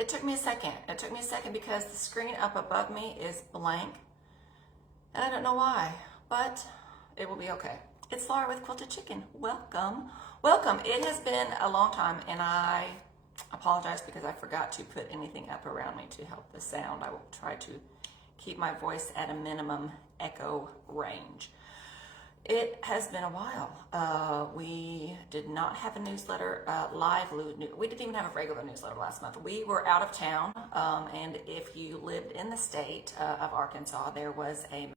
It took me a second. It took me a second because the screen up above me is blank. And I don't know why, but it will be okay. It's Laura with Quilted Chicken. Welcome. Welcome. It has been a long time, and I apologize because I forgot to put anything up around me to help the sound. I will try to keep my voice at a minimum echo range. It has been a while. We did not have a newsletter, we didn't even have a regular newsletter last month. We were out of town, and if you lived in the state of Arkansas, there was a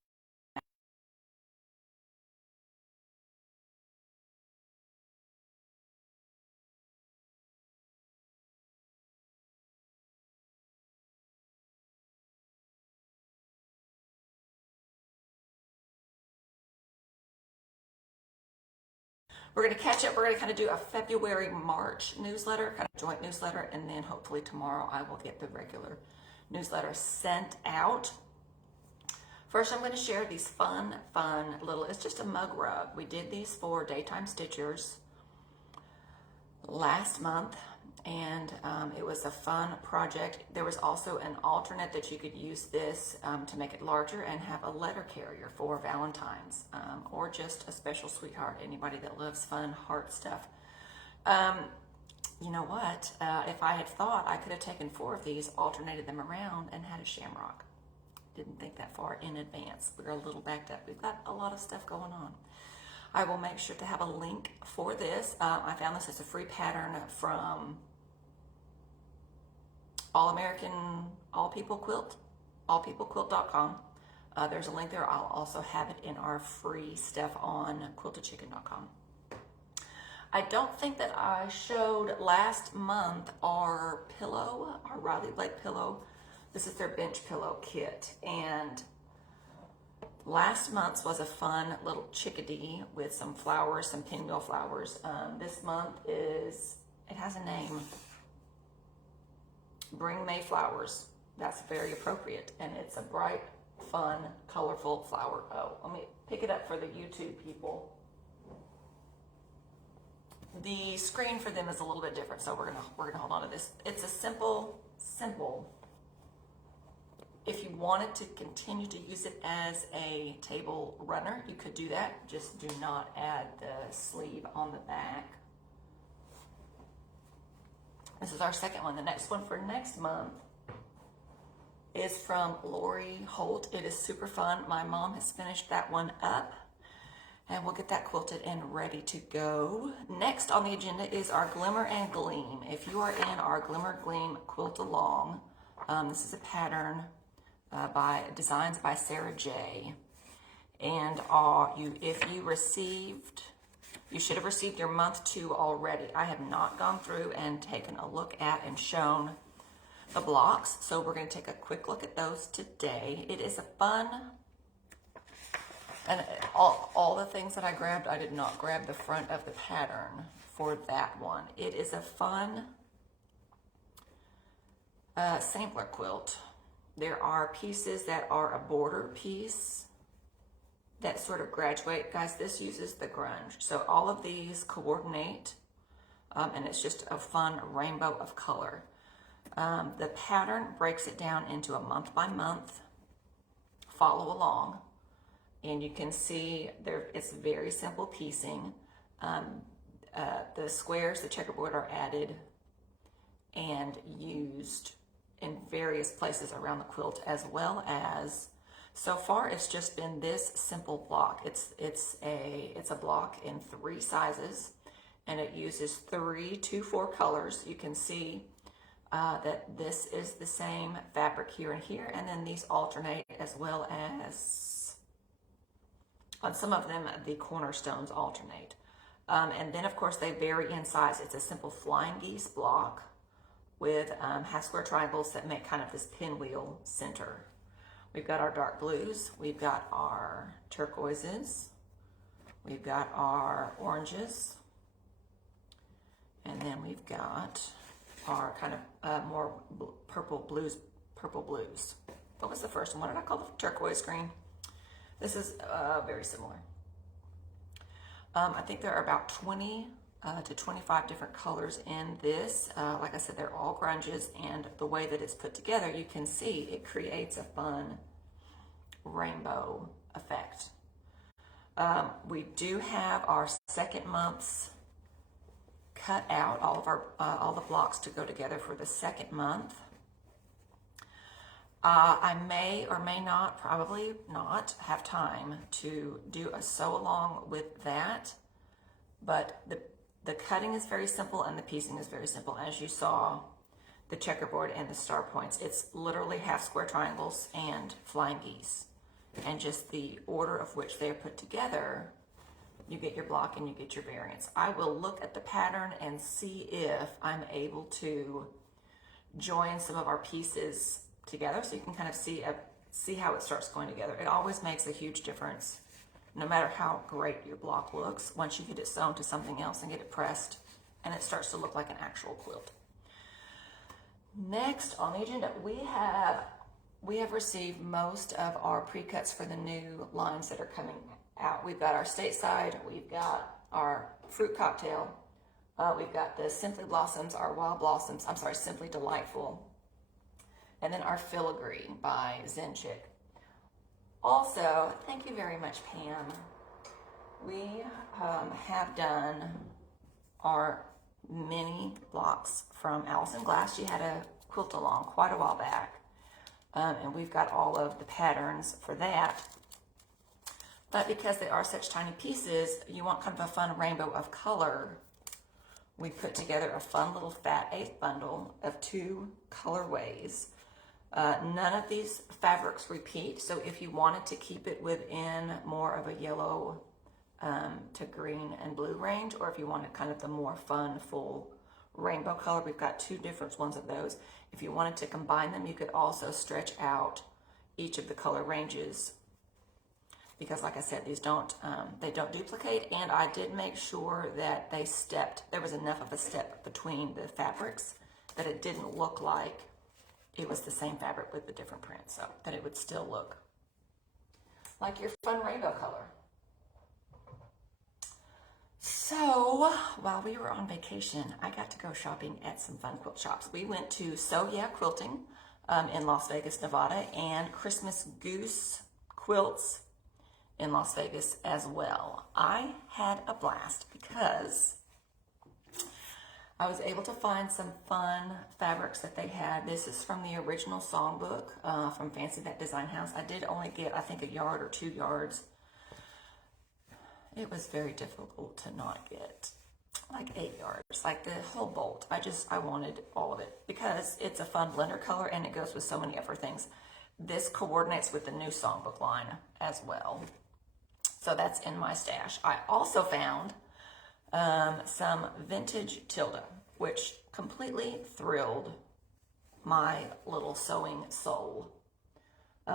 We're going to catch up. We're going to kind of do a February, March newsletter, kind of joint newsletter, and then hopefully tomorrow I will get the regular newsletter sent out. First, I'm going to share these fun little, it's just a mug rug. We did these for Daytime Stitchers last month, and it was a fun project. There was also an alternate that you could use this to make it larger and have a letter carrier for Valentine's, or just a special sweetheart, anybody that loves fun heart stuff. You know what? If I had thought, I could have taken 4 of these, alternated them around, and had a shamrock. Didn't think that far in advance. We're a little backed up. We've got a lot of stuff going on. I will make sure to have a link for this. I found this as a free pattern from All People Quilt, allpeoplequilt.com. There's a link there. I'll also have it in our free stuff on quiltedchicken.com. I don't think that I showed last month our pillow, our Riley Blake pillow. This is their bench pillow kit, and last month's was a fun little chickadee with some flowers, some pinwheel flowers. This month it has a name. Bring May Flowers. That's very appropriate, and it's a bright, fun, colorful flower. Oh, let me pick it up for the YouTube people. The screen for them is a little bit different, so we're gonna hold on to this. It's a simple. If you wanted to continue to use it as a table runner, you could do that. Just do not add the sleeve on the back. This is our second one. The next one for next month is from Lori Holt. It is super fun. My mom has finished that one up, and we'll get that quilted and ready to go. Next on the agenda is our Glimmer and Gleam. If you are in our Glimmer and Gleam quilt along, this is a pattern by designs by Sarah J. And you should have received your month 2 already. I have not gone through and taken a look at and shown the blocks, so we're going to take a quick look at those today. It is a fun, and all the things that I grabbed, I did not grab the front of the pattern for that one. It is a fun sampler quilt. There are pieces that are a border piece that sort of graduate. Guys, this uses the grunge. So all of these coordinate, and it's just a fun rainbow of color. The pattern breaks it down into a month by month. Follow along, and you can see there it's very simple piecing. The squares, the checkerboard, are added and used in various places around the quilt, as well as, so far it's just been this simple block. It's a block in 3 sizes, and it uses 3 to 4 colors. You can see that this is the same fabric here and here, and then these alternate, as well as on some of them the cornerstones alternate. And then of course they vary in size. It's a simple flying geese block with half square triangles that make kind of this pinwheel center. We've got our dark blues, we've got our turquoises, we've got our oranges, and then we've got our kind of more purple blues. What was the first one? What did I call the turquoise green? This is very similar. I think there are about 20 to 25 different colors in this. Like I said, they're all grunges, and the way that it's put together, you can see it creates a fun rainbow effect. We do have our second month's cut out, all the blocks to go together for the second month. I may or may not, probably not, have time to do a sew along with that, but the cutting is very simple and the piecing is very simple. As you saw, the checkerboard and the star points, it's literally half square triangles and flying geese. And just the order of which they're put together, you get your block and you get your variants. I will look at the pattern and see if I'm able to join some of our pieces together so you can kind of see how it starts going together. It always makes a huge difference, no matter how great your block looks, once you get it sewn to something else and get it pressed and it starts to look like an actual quilt. Next on the agenda, we have received most of our pre-cuts for the new lines that are coming out. We've got our Stateside, we've got our Fruit Cocktail, we've got the Simply Blossoms, our Wild Blossoms, Simply Delightful, and then our Filigree by Zen Chick. Also, thank you very much, Pam. We have done our mini blocks from Allison Glass. She had a quilt along quite a while back. And we've got all of the patterns for that. But because they are such tiny pieces, you want kind of a fun rainbow of color. We put together a fun little fat 8th bundle of 2 colorways. None of these fabrics repeat, so if you wanted to keep it within more of a yellow to green and blue range, or if you wanted kind of the more fun, full rainbow color, we've got 2 different ones of those. If you wanted to combine them, you could also stretch out each of the color ranges, because like I said, these don't they don't duplicate, and I did make sure that there was enough of a step between the fabrics that it didn't look like it was the same fabric with the different prints, so that it would still look like your fun rainbow color. So while we were on vacation, I got to go shopping at some fun quilt shops. We went to So Yeah Quilting in Las Vegas, Nevada, and Christmas Goose Quilts in Las Vegas as well. I had a blast because I was able to find some fun fabrics that they had. This is from the original songbook from Fancy That Design House. I did only get, I think, a yard or 2 yards. It was very difficult to not get like 8 yards, like the whole bolt. I wanted all of it because it's a fun blender color and it goes with so many other things. This coordinates with the new songbook line as well. So that's in my stash. I also found some Vintage Tilda, which completely thrilled my little sewing soul. 2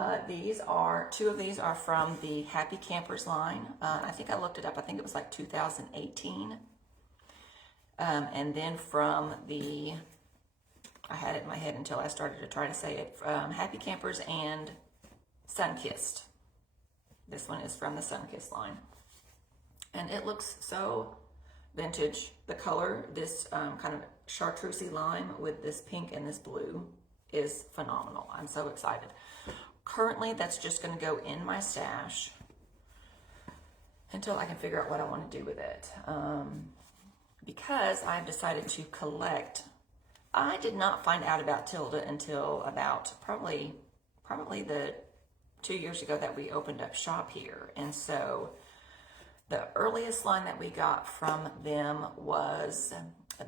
of these are from the Happy Campers line. I think I looked it up. I think it was like 2018. And then from I had it in my head until I started to try to say it, Happy Campers and Sunkissed. This one is from the Sunkissed line. And it looks so vintage. The color, this kind of chartreusey lime with this pink and this blue is phenomenal. I'm so excited. Currently, that's just going to go in my stash until I can figure out what I want to do with it. Because I've decided to collect. I did not find out about Tilda until about probably the 2 years ago that we opened up shop here. And so the earliest line that we got from them was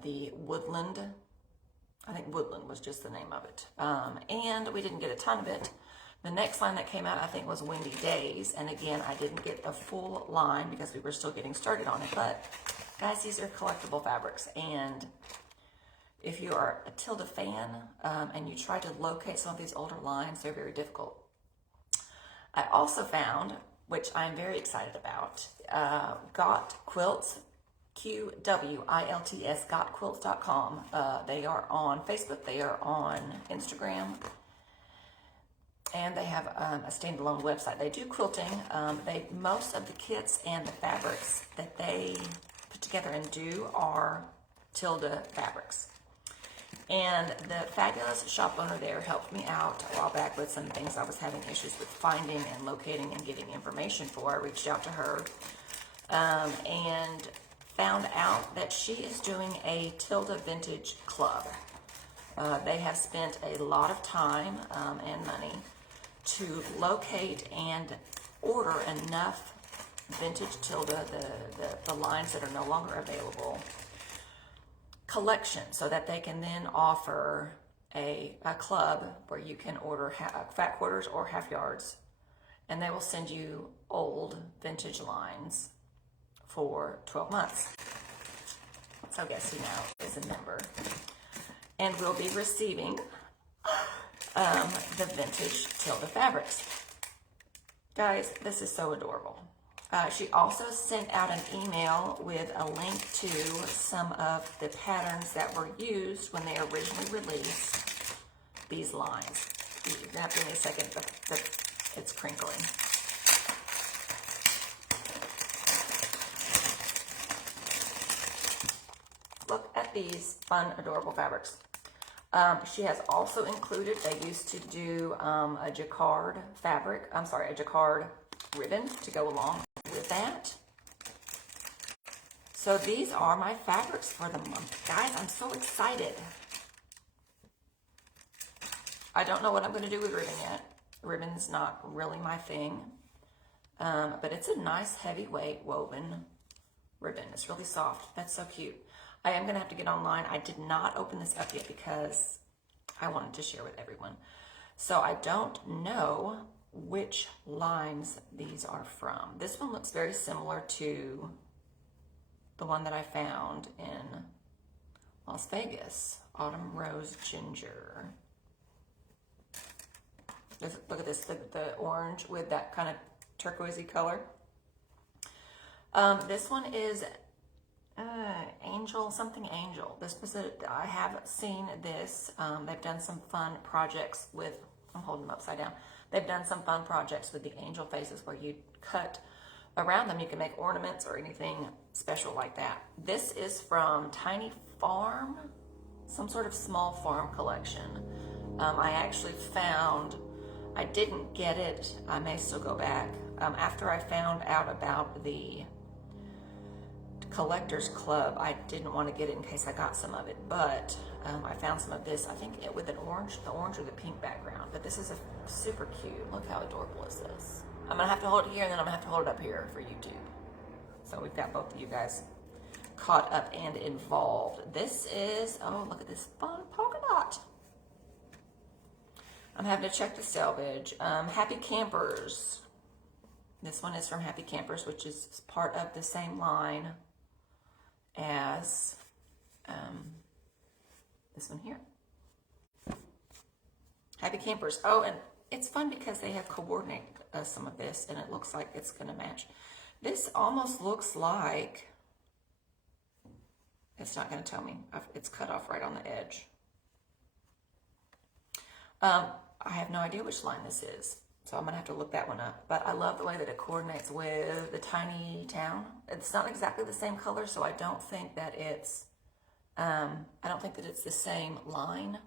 the Woodland. I think Woodland was just the name of it. And we didn't get a ton of it. The next line that came out, I think, was Windy Days. And again, I didn't get a full line because we were still getting started on it. But guys, these are collectible fabrics. And if you are a Tilda fan and you try to locate some of these older lines, they're very difficult. I also found, which I'm very excited about, Got Qwilts, QWILTS, GotQwilts.com. They are on Facebook, they are on Instagram, and they have a standalone website. They do quilting. Most of the kits and the fabrics that they put together and do are Tilda fabrics. And the fabulous shop owner there helped me out a while back with some things I was having issues with finding and locating and getting information for. I reached out to her and found out that she is doing a Tilda Vintage Club. They have spent a lot of time and money to locate and order enough vintage Tilda, the lines that are no longer available, collection, so that they can then offer a club where you can order fat quarters or half yards, and they will send you old vintage lines for 12 months. So guess who now is a member and will be receiving the vintage Tilda fabrics. Guys, this is so adorable. She also sent out an email with a link to some of the patterns that were used when they originally released these lines. You have to give me a second, it's crinkling. Look at these fun, adorable fabrics. She has also included, they used to do a jacquard fabric, a jacquard ribbon to go along with that. So these are my fabrics for the month. Guys, I'm so excited. I don't know what I'm going to do with ribbon yet. Ribbon's not really my thing. But it's a nice heavyweight woven ribbon. It's really soft. That's so cute. I am going to have to get online. I did not open this up yet because I wanted to share with everyone. So I don't know which lines these are from. This one looks very similar to the one that I found in Las Vegas, Autumn Rose Ginger. Look at this, the orange with that kind of turquoisey color. This one is Angel, something Angel. This was I have seen this. They've done some fun projects with, I'm holding them upside down. They've done some fun projects with the angel faces where you cut around them. You can make ornaments or anything special like that. This is from Tiny Farm, some sort of small farm collection. I actually found, I didn't get it. I may still go back. After I found out about the Collectors Club, I didn't want to get it in case I got some of it, but I found some of this, I think with an orange, the orange or the pink background, but this is a super cute. Look how adorable is this. I'm gonna have to hold it here and then I'm gonna have to hold it up here for YouTube. So we've got both of you guys caught up and involved. This is, oh, look at this fun polka dot. I'm having to check the selvage. Happy Campers. This one is from Happy Campers, which is part of the same line as this one here. Happy Campers. Oh, and it's fun because they have coordinated some of this, and it looks like it's going to match. This almost looks like, it's not going to tell me. It's cut off right on the edge. I have no idea which line this is, so I'm going to have to look that one up. But I love the way that it coordinates with the tiny town. It's not exactly the same color, so I don't think that it's the same line.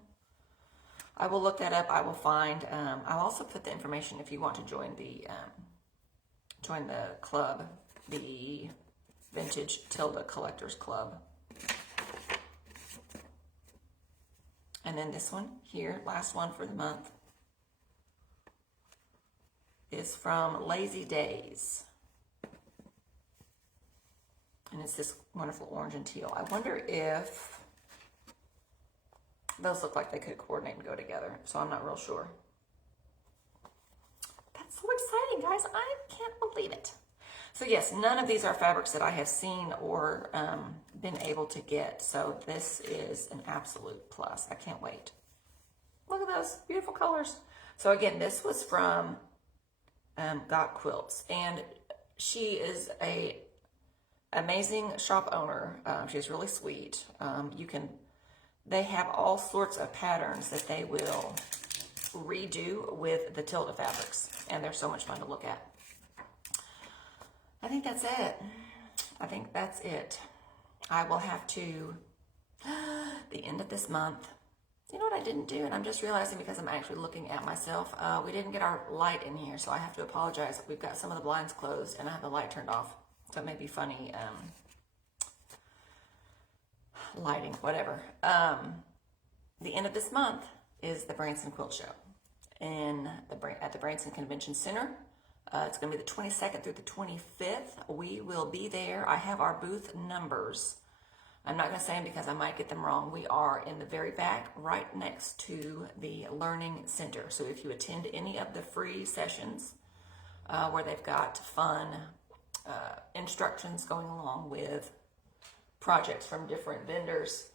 I will look that up. I will find, I'll also put the information if you want to join the club, the Vintage Tilda Collectors Club. And then this one here, last one for the month, is from Lazy Days. And it's this wonderful orange and teal. I wonder if those look like they could coordinate and go together, so I'm not real sure. That's so exciting, guys. I can't believe it. So yes, none of these are fabrics that I have seen or been able to get, so this is an absolute plus. I can't wait. Look at those beautiful colors. So again, this was from Got Qwilts, and she is a amazing shop owner. She's really sweet. They have all sorts of patterns that they will redo with the Tilda fabrics, and they're so much fun to look at. I think that's it. I will have to, the end of this month, you know what I didn't do? And I'm just realizing because I'm actually looking at myself, we didn't get our light in here, so I have to apologize. We've got some of the blinds closed and I have the light turned off. So it may be funny lighting, whatever. The end of this month is the Branson Quilt Show at the Branson Convention Center. It's going to be the 22nd through the 25th. We will be there. I have our booth numbers. I'm not going to say them because I might get them wrong. We are in the very back, right next to the Learning Center. So if you attend any of the free sessions where they've got fun instructions going along with projects from different vendors,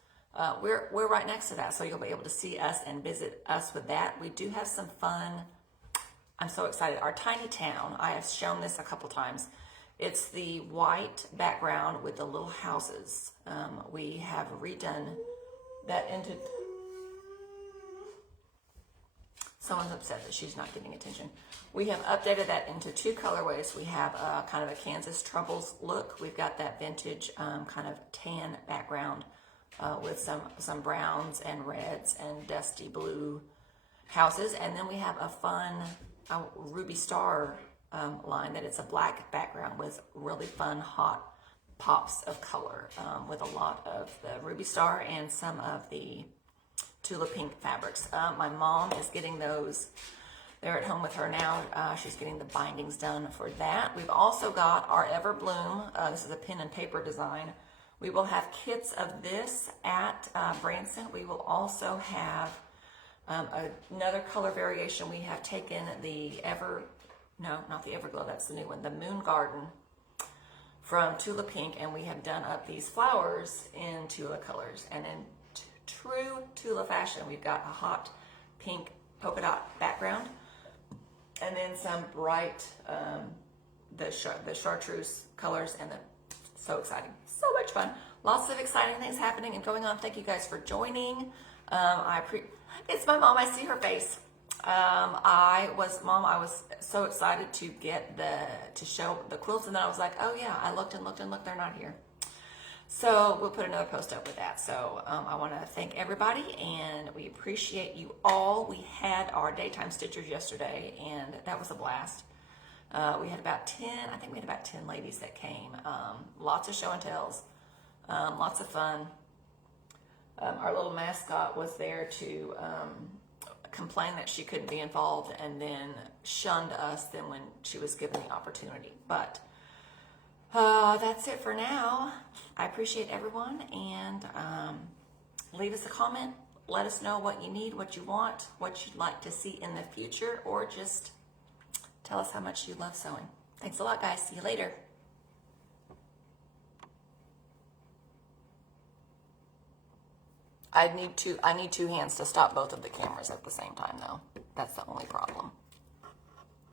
we're right next to that. So you'll be able to see us and visit us with that. We do have some fun. I'm so excited. Our tiny town, I have shown this a couple times. It's the white background with the little houses. We have redone that into... Someone's upset that she's not getting attention. We have updated that into two colorways. We have kind of a Kansas Troubles look. We've got that vintage kind of tan background with some browns and reds and dusty blue houses. And then we have a fun Ruby Star line that it's a black background with really fun hot pops of color with a lot of the Ruby Star and some of the Tula Pink fabrics. My mom is getting those. They're at home with her now. She's getting the bindings done for that. We've also got our Everbloom. This is a pen and paper design. We will have kits of this at Branson. We will also have another color variation. We have taken the not the Everglow, that's the new one, the Moon Garden from Tula Pink, and we have done up these flowers in Tula colors. And in true Tula fashion, we've got a hot pink polka dot background, and then some bright, the chartreuse colors, and so exciting, so much fun. Lots of exciting things happening and going on. Thank you guys for joining. It's my mom, I see her face. I was so excited to get to show the quilts, and then I was like, oh yeah, I looked and looked and looked, they're not here. So we'll put another post up with that. So I want to thank everybody, and we appreciate you all. We had our daytime stitchers yesterday, and that was a blast. We had about 10, I think we had about 10 ladies that came. Lots of show and tells, lots of fun. Our little mascot was there to complain that she couldn't be involved, and then shunned us then when she was given the opportunity. But that's it for now. I appreciate everyone, and leave us a comment. Let us know what you need, what you want, what you'd like to see in the future, or just tell us how much you love sewing. Thanks a lot, guys. See you later. I need two hands to stop both of the cameras at the same time, though. That's the only problem.